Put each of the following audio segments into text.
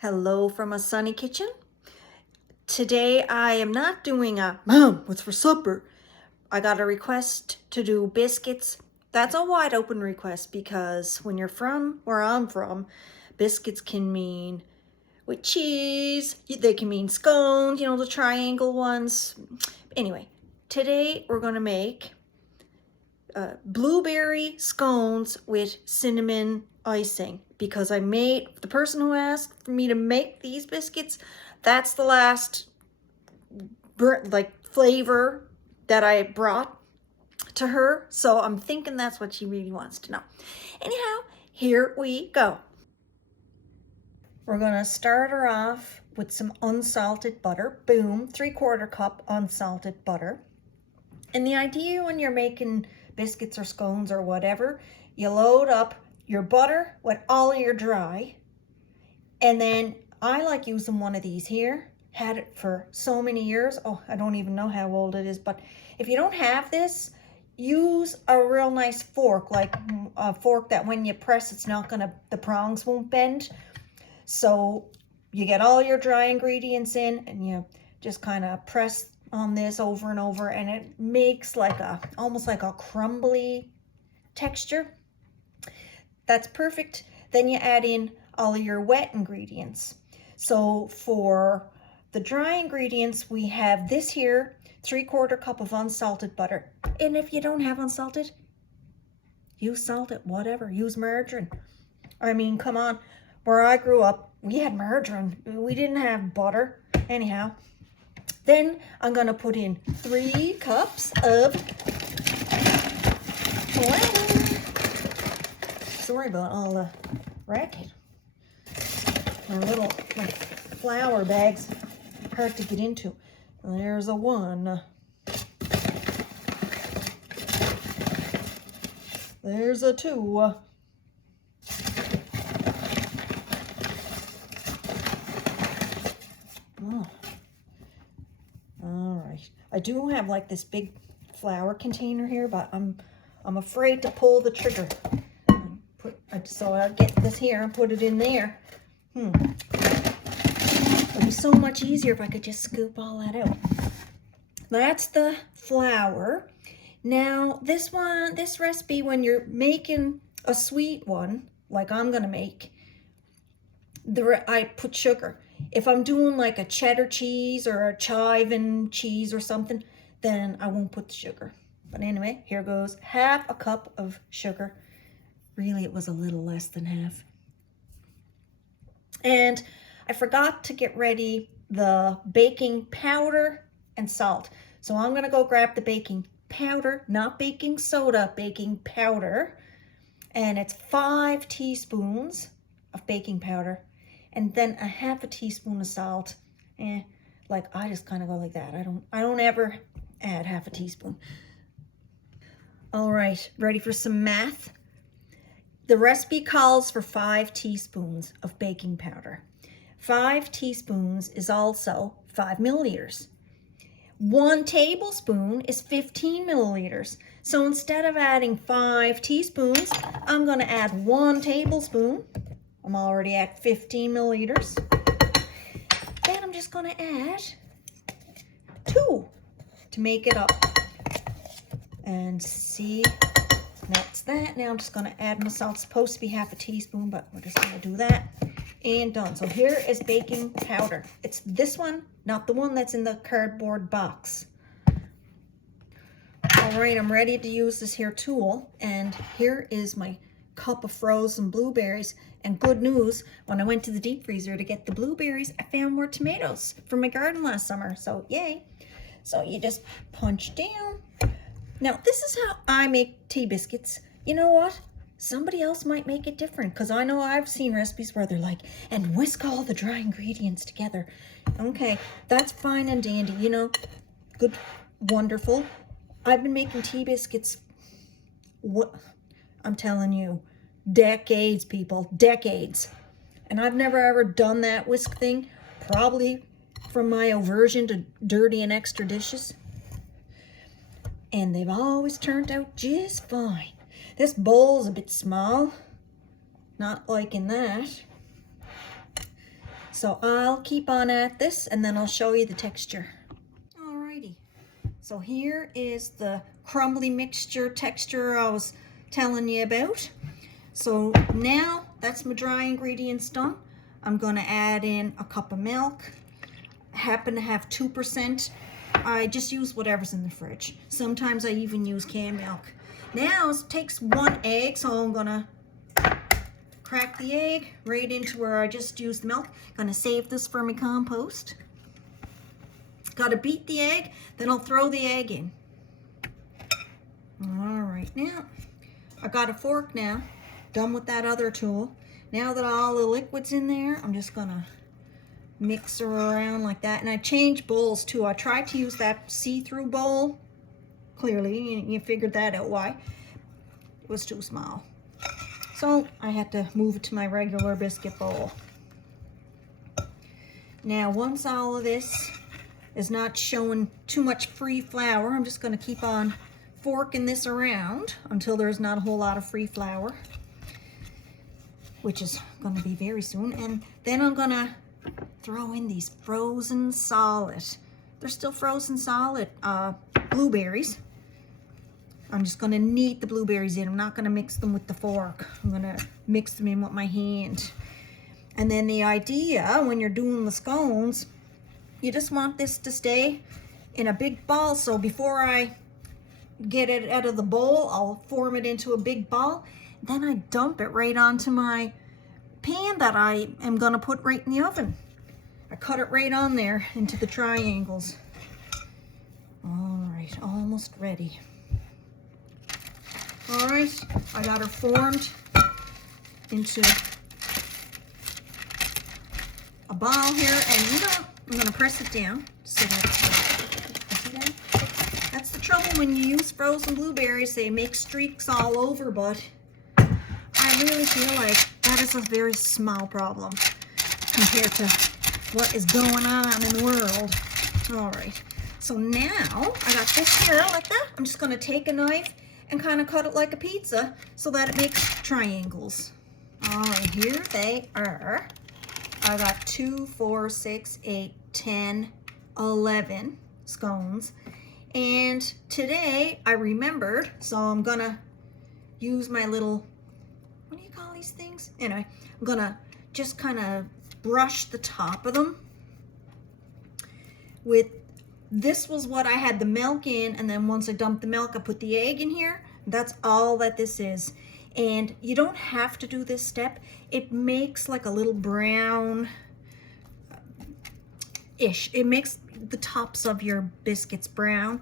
Hello from a sunny kitchen. Today I am not doing a Mom, what's for supper? I got a request to do biscuits. That's a wide open request because when you're from where I'm from, biscuits can mean with cheese, they can mean scones, the triangle ones. Anyway, today we're gonna make blueberry scones with cinnamon icing because the person who asked for me to make these biscuits, that's the last flavor that I brought to her. So I'm thinking that's what she really wants to know. Anyhow, here we go. We're gonna start her off with some unsalted butter. Boom, 3/4 cup unsalted butter. And the idea when you're making biscuits or scones or whatever, you load up your butter with all of your dry. And then I like using one of these here. Had it for so many years. Oh, I don't even know how old it is. But if you don't have this, use a real nice fork, like a fork that when you press, the prongs won't bend. So you get all your dry ingredients in and you just kind of press on this over and over, and it makes almost like a crumbly texture. That's perfect. Then you add in all of your wet ingredients. So for the dry ingredients, we have this here, 3/4 cup of unsalted butter. And if you don't have unsalted, use salted, whatever, use margarine. I mean, come on, where I grew up, we had margarine. We didn't have butter. Anyhow, then I'm gonna put in 3 cups of flour. Sorry about all the racket. My little flour bags, hard to get into. There's a 1. There's a 2. Oh. All right. I do have like this big flour container here, but I'm afraid to pull the trigger. So I'll get this here and put it in there. It'd be so much easier if I could just scoop all that out. That's the flour. Now this recipe, when you're making a sweet one, like I'm gonna make, I put sugar. If I'm doing like a cheddar cheese or a chive cheese or something, then I won't put the sugar. But anyway, here goes 1/2 cup of sugar. Really, it was a little less than half. And I forgot to get ready the baking powder and salt. So I'm gonna go grab the baking powder, not baking soda, baking powder. And it's 5 teaspoons of baking powder. And then 1/2 teaspoon of salt. I just kind of go like that. I don't ever add 1/2 teaspoon. All right, ready for some math? The recipe calls for 5 teaspoons of baking powder. 5 teaspoons is also 5 milliliters. 1 tablespoon is 15 milliliters. So instead of adding 5 teaspoons, I'm going to add 1 tablespoon. I'm already at 15 milliliters. Then I'm just going to add 2 to make it up. And see, that's that. Now I'm just going to add my salt. It's supposed to be 1/2 teaspoon, but we're just going to do that. And done. So here is baking powder. It's this one, not the one that's in the cardboard box. All right, I'm ready to use this here tool. And here is my cup of frozen blueberries. And good news, when I went to the deep freezer to get the blueberries, I found more tomatoes from my garden last summer. So yay. So you just punch down. Now, this is how I make tea biscuits. You know what? Somebody else might make it different, because I know I've seen recipes where they're like, and whisk all the dry ingredients together. Okay, that's fine and dandy, good, wonderful. I've been making tea biscuits, I'm telling you, decades, people, decades. And I've never ever done that whisk thing, probably from my aversion to dirty and extra dishes. And they've always turned out just fine. This bowl's a bit small, not liking that. So I'll keep on at this and then I'll show you the texture. Alrighty, so here is the crumbly mixture texture I was telling you about. So now that's my dry ingredients done. I'm gonna add in a cup of milk. I happen to have 2%. I just use whatever's in the fridge. Sometimes I even use canned milk. Now it takes 1 egg, so I'm gonna crack the egg right into where I just used the milk. Gonna save this for my compost. Gotta beat the egg, then I'll throw the egg in. All right, now I got a fork now, done with that other tool. Now that all the liquid's in there, I'm just gonna mix her around like that. And I changed bowls too. I tried to use that see-through bowl. Clearly, you figured that out why. It was too small. So I had to move it to my regular biscuit bowl. Now, once all of this is not showing too much free flour, I'm just going to keep on forking this around until there's not a whole lot of free flour, which is going to be very soon. And then I'm going to throw in these frozen solid. They're still frozen solid blueberries. I'm just going to knead the blueberries in. I'm not going to mix them with the fork. I'm going to mix them in with my hand. And then the idea when you're doing the scones, you just want this to stay in a big ball. So before I get it out of the bowl, I'll form it into a big ball. Then I dump it right onto my pan that I am going to put right in the oven. I cut it right on there into the triangles. All right, almost ready. All right, I got her formed into a ball here, and you know, I'm gonna press it down so that, that's the trouble when you use frozen blueberries. They make streaks all over, but I really feel like that is a very small problem compared to what is going on in the world. All right, so now I got this here like that. I'm just gonna take a knife and kind of cut it like a pizza so that it makes triangles. All right, here they are. I got 2, 4, 6, 8, 10, 11 scones. And today I remembered, so I'm gonna use my little, what do you call these things? Anyway, I'm gonna just kind of brush the top of them with, this was what I had the milk in, and then once I dumped the milk, I put the egg in here. That's all that this is. And you don't have to do this step. It makes like a little brown-ish. It makes the tops of your biscuits brown.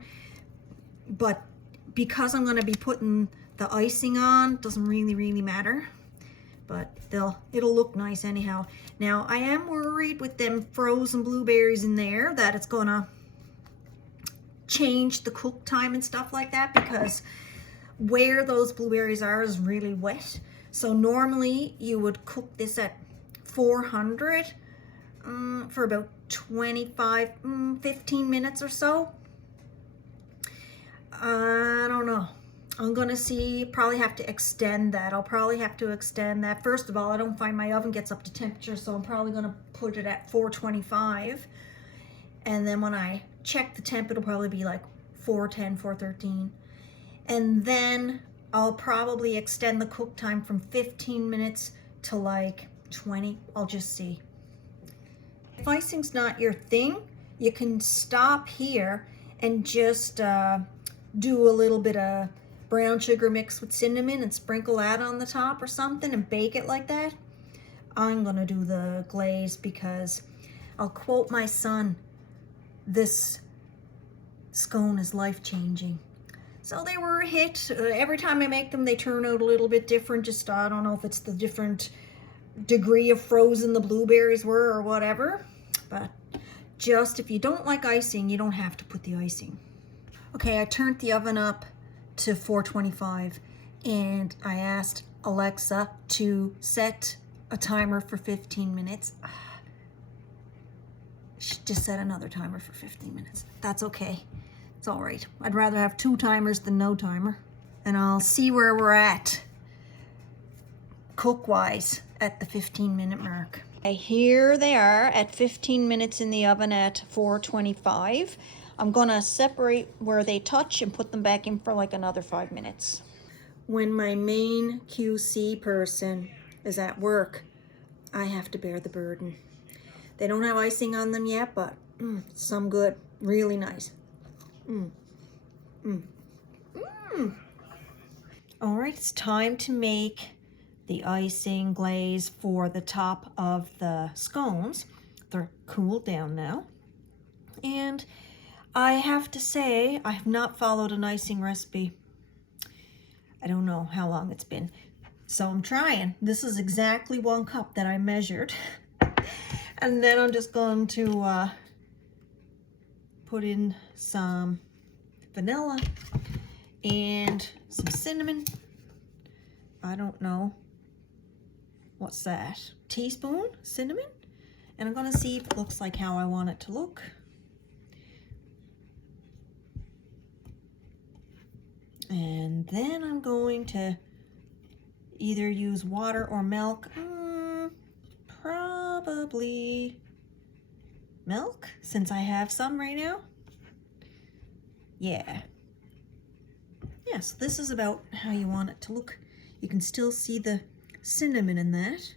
But because I'm gonna be putting the icing on, doesn't really matter. But it'll look nice anyhow. Now, I am worried with them frozen blueberries in there that it's gonna change the cook time and stuff like that, because where those blueberries are is really wet. So normally you would cook this at 400 for about 25, 15 minutes or so. I don't know. I'm gonna see, probably have to extend that. I'll probably have to extend that. First of all, I don't find my oven gets up to temperature, so I'm probably gonna put it at 425. And then when I check the temp, it'll probably be like 410, 413. And then I'll probably extend the cook time from 15 minutes to like 20. I'll just see. If icing's not your thing, you can stop here and just do a little bit of brown sugar mixed with cinnamon and sprinkle that on the top or something and bake it like that. I'm gonna do the glaze because I'll quote my son, this scone is life-changing. So they were a hit. Every time I make them, they turn out a little bit different. Just, I don't know if it's the different degree of frozen the blueberries were or whatever. But just, if you don't like icing, you don't have to put the icing. Okay, I turned the oven up to 425 and I asked Alexa to set a timer for 15 minutes. She just set another timer for 15 minutes. That's okay. It's all right. I'd rather have 2 timers than no timer. And I'll see where we're at cook-wise at the 15-minute mark. Here they are at 15 minutes in the oven at 425. I'm gonna separate where they touch and put them back in for like another 5 minutes. When my main QC person is at work, I have to bear the burden. They don't have icing on them yet, but some good, really nice. All right, it's time to make the icing glaze for the top of the scones. They're cooled down now. And I have to say, I have not followed an icing recipe. I don't know how long it's been. So I'm trying. This is exactly 1 cup that I measured. And then I'm just going to put in some vanilla and some cinnamon. I don't know. What's that? Teaspoon cinnamon? And I'm gonna see if it looks like how I want it to look. And then I'm going to either use water or milk. Probably milk, since I have some right now. Yeah, so this is about how you want it to look. You can still see the cinnamon in that.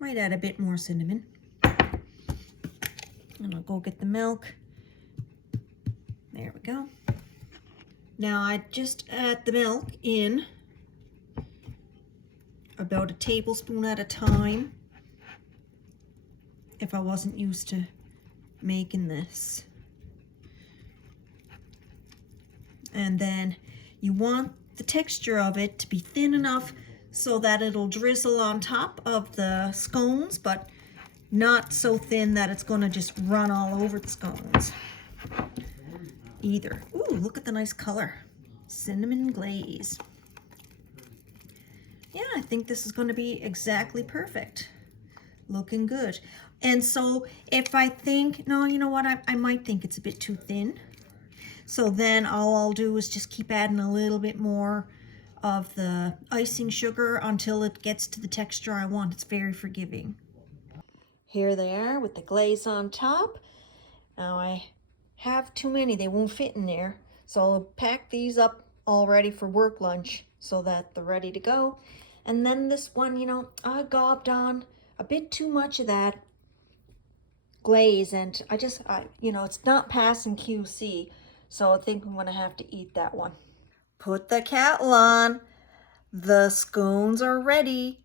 Might add a bit more cinnamon. And I'll go get the milk. There we go. Now I just add the milk in about a tablespoon at a time if I wasn't used to making this. And then you want the texture of it to be thin enough so that it'll drizzle on top of the scones, but not so thin that it's gonna just run all over the scones either. Ooh, look at the nice color. Cinnamon glaze. Yeah, I think this is gonna be exactly perfect. Looking good. And so if I think, no, you know what, I might think it's a bit too thin. So then all I'll do is just keep adding a little bit more of the icing sugar until it gets to the texture I want. It's very forgiving. Here they are with the glaze on top. Now I have too many, they won't fit in there. So I'll pack these up all ready for work lunch so that they're ready to go. And then this one, you know, I gobbed on a bit too much of that glaze, and you know, it's not passing QC. So I think I'm gonna have to eat that one. Put the kettle on. The scones are ready.